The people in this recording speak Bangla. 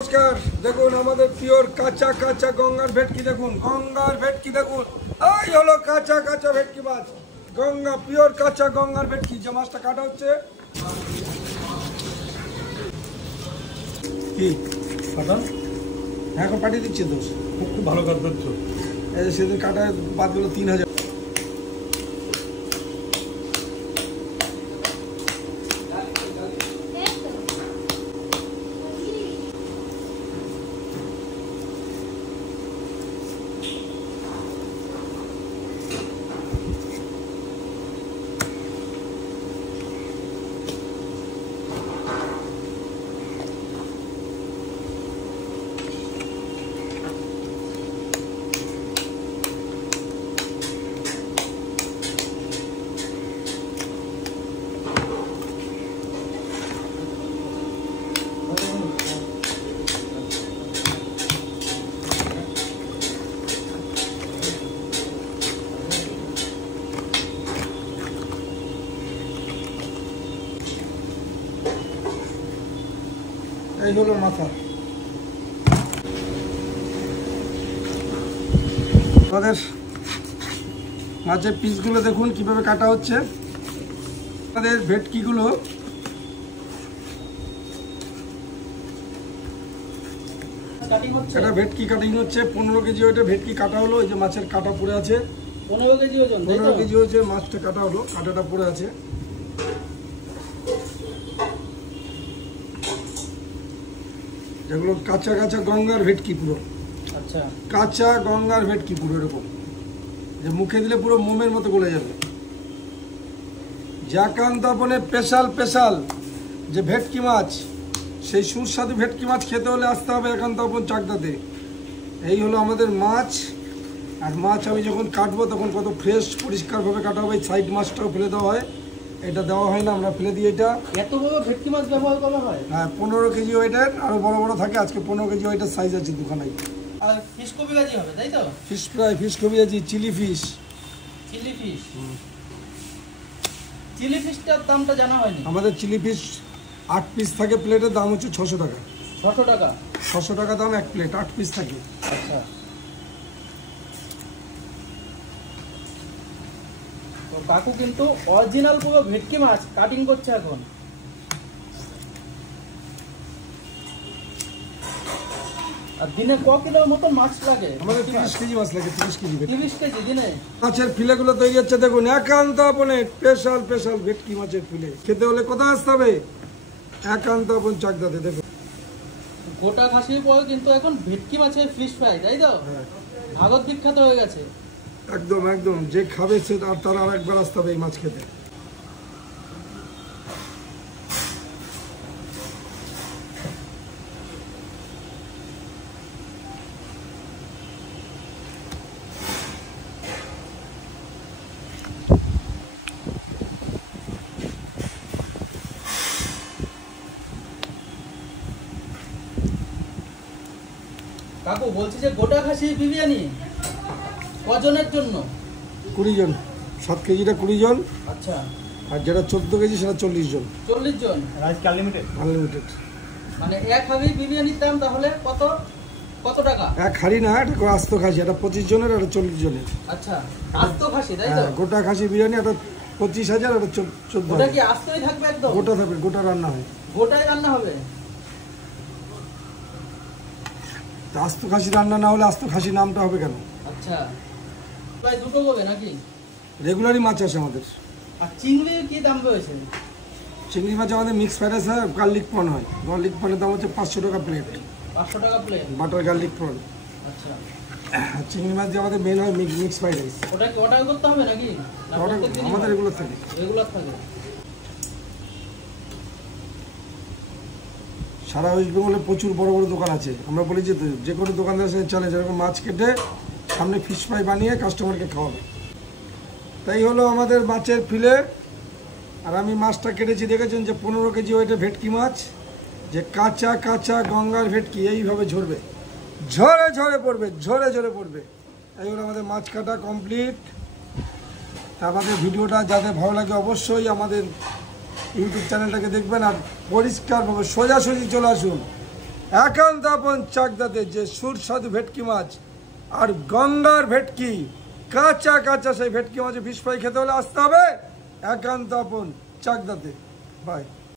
নমস্কার। দেখুন আমাদের পিওর কাঁচা কাঁচা গঙ্গার ভেটকি, দেখুন গঙ্গার ভেটকি, দেখুন এই হলো কাঁচা কাঁচা ভেটকি মাছ, গঙ্গা পিওর কাঁচা গঙ্গার ভেটকি। যে মাছটা কাটা হচ্ছে কি কাটা, এখন পাঠিয়ে দিচ্ছে তো, খুব ভালো কাজ করছো। এই সেদিন কাটা বাদ গেলো 3000। এই হলো মাথা। আমাদের মাছের পিসগুলো দেখুন কিভাবে কাটা হচ্ছে। আমাদের ভেটকিগুলো এটা ভেটকি কাটিং হচ্ছে। 15 কেজি ওইটা ভেটকি কাটা হলো। এই যে মাছের কাটা পড়ে আছে, 15 কেজি ওজন। 15 কেজি হয়েছে মাছটা কাটা হলো, কাটাটা পড়ে আছে। যেগুলো কাঁচা কাঁচা গঙ্গার ভেটকি, পুরো আচ্ছা কাঁচা গঙ্গার ভেটকি, পুরো এরকম যে মুখে দিলে পুরো মোমের মতো গলে যাবে। জাকান্তপনে স্পেশাল স্পেশাল যে ভেটকি মাছ, সেই সুস্বাদু ভেটকি মাছ খেতে হলে আসতে হবে একান্তপন চাকদাতে। এই হলো আমাদের মাছ। আর মাছ আমি যখন কাটবো তখন কত ফ্রেশ পরিষ্কারভাবে কাটা হবে। সাইড মাছটাও ফেলে দেওয়া হয়, এটা দেওয়া হয় না, আমরা ফেলে দিই। এটা এত বড় ভেটকি মাছ ব্যবহার করা হয়? হ্যাঁ, 15 কেজি ওয়েটের, আরও বড় বড় থাকে। আজকে 15 কেজি ওয়েটের সাইজ আছে দুখানায়। আর ফিশ কপি ভাজি হবে, তাই তো? ফিশ ফ্রাই, ফিশ কবি আছে, chilli fish. Chilli fish, chilli ফিশটার দামটা জানা হয়নি। আমাদের চিলি ফিশ 8 পিস থাকে, প্লেটের দাম হচ্ছে 600 টাকা। 600 টাকা? 600 টাকা দাম এক প্লেট, 8 পিস থাকে। আচ্ছা, তো কাকু কিন্তু অরিজিনাল পুরো ভেটকি মাছ কাটিং করছে এখন। আর দিনে ক কিলোর মতন মাছ লাগে? আমাদের 30 কেজি মাছ লাগে, 30 কেজি ভেটকি। 30 কেজি দিনে? মাছের ফিলেগুলো তৈরি হচ্ছে দেখুন, একান্তপনে স্পেশাল স্পেশাল ভেটকি মাছের ফিলে। খেতে হলে কোথায় আসতে হবে? একান্তপন চাকদাতে। দেখুন গোটা খাসির পর কিন্তু এখন ভেটকি মাছের ফিশ ফ্রাই, তাই তো? হ্যাঁ, ভারত বিখ্যাত হয়ে গেছে। একদম একদম। যে খাবে সে তারা আরেকবার আসতে হবে এই মাছ খেতে। কাকু বলছি যে গোটা খাসি বিরিয়ানি কজনের জন্য? 20 জন। 7 কেজিটা 20 জন, আচ্ছা, আর যেটা 14 কেজি সেটা 40 জন। 40 জন আজকে আনলিমিটেড। আনলিমিটেড। মানে এক হাড়ি বিরিয়ানির দাম তাহলে কত কত টাকা? এক হাড়ি না, এটা আস্ত খাসি। এটা 25 জনের, এটা 40 জনের। আচ্ছা, আস্ত খাসি, তাই তো? হ্যাঁ, গোটা খাসি বিরিয়ানি। এটা 25,000, এটা 14,000। ওটা কি আস্তই থাকবে একদম? গোটা থাকবে, গোটা রান্না হয়। গোটাই রান্না হবে? তা আস্ত খাসি রান্না না হলে আস্ত খাসি নামটা হবে কেন? আচ্ছা, প্রায় দুটো হবে নাকি? রেগুলারই মাছ আছে আমাদের। আর চিংড়ির কি দাম রয়েছে? চিংড়ি মাছ আমাদের মিক্স ফ্রাইড রাইস হয়, গার্লিক প্রন হয়। গার্লিক প্রনের দাম হচ্ছে 500 টাকা প্লেট, 500 টাকা প্লেট। Butter garlic prawn. আচ্ছা, আর চিংড়ি মাছ যে আমাদের মেন হয় মিক্স ফ্রাইড রাইস। ওটা কি অর্ডার করতে হবে নাকি? না প্রত্যেকদিনই আমাদের এগুলো থাকে। রেগুলার থাকে? সারা ওয়েস্ট বেঙ্গলে প্রচুর বড় বড় দোকান আছে। আমরা বলি যে কোনো দোকানদার সাথে চলে, যেরকম মাছ কেটে সামনে ফিশ ফ্রাই বানিয়ে কাস্টমারকে খাওয়াবে। তাই হলো আমাদের মাছের ফিলে। আর আমি মাছটা কেটেছি, দেখেছেন যে 15 কেজি ওইটা ভেটকি মাছ, যে কাঁচা কাঁচা গঙ্গার ভেটকি এইভাবে ঝরবে, ঝরে ঝরে পড়বে, ঝরে ঝরে পড়বে। এই হলো আমাদের মাছ কাটা কমপ্লিট। আমাদের ভিডিওটা যাদের ভালো লাগে অবশ্যই আমাদের ইউটিউব চ্যানেলটাকে দেখবেন। আর পরিষ্কারভাবে সোজাসুজি চলে আসুন, একান্ত আপন চাকদাতে যে সুস্বাদু ভেটকি মাছ আর গঙ্গার ভেটকি, কাঁচা কাঁচা সেই ভেটকি মাছে ফিশ ফ্রাই খেতে হলে আসতে হবে একান্ত আপন চাকদাতে। বাই।